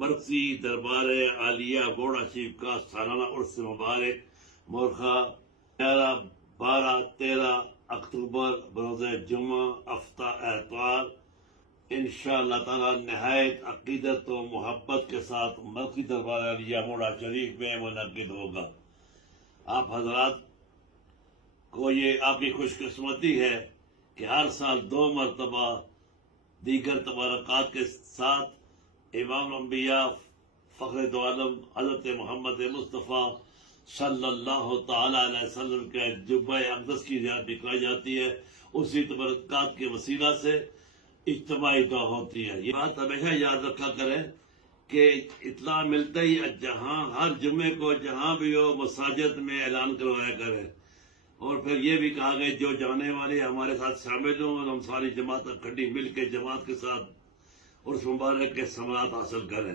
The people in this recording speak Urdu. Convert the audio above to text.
مرکزی دربار عالیہ بوڑا شریف کا سالانہ عرس مبارک مورخہ 11، 12، 13 اکتوبر بروز جمعہ اتوار انشاءاللہ تعالی نہایت عقیدت و محبت کے ساتھ مرکزی دربار عالیہ بوڑا شریف میں منعقد ہوگا۔ آپ حضرات کو یہ آپ کی خوش قسمتی ہے کہ ہر سال 2 مرتبہ دیگر تبارکات کے ساتھ امام الانبیاء فخر دو عالم حضرت محمد مصطفیٰ صلی اللہ تعالی علیہ وسلم کے جبہ اقدس کی زیارت کرائی جاتی ہے۔ اسی تبرکات کے وسیلہ سے اجتماعی دعا ہوتی ہے۔ یہ بات ہمیشہ یاد رکھا کریں کہ اطلاع ملتا ہی جہاں ہر جمعے کو جہاں بھی ہو مساجد میں اعلان کروایا کریں، اور پھر یہ بھی کہا گیا جو جانے والے ہمارے ساتھ شامل ہوں اور ہم ساری جماعت اکٹھی مل کے جماعت کے ساتھ عرس مبارک کے ثمرات حاصل کریں۔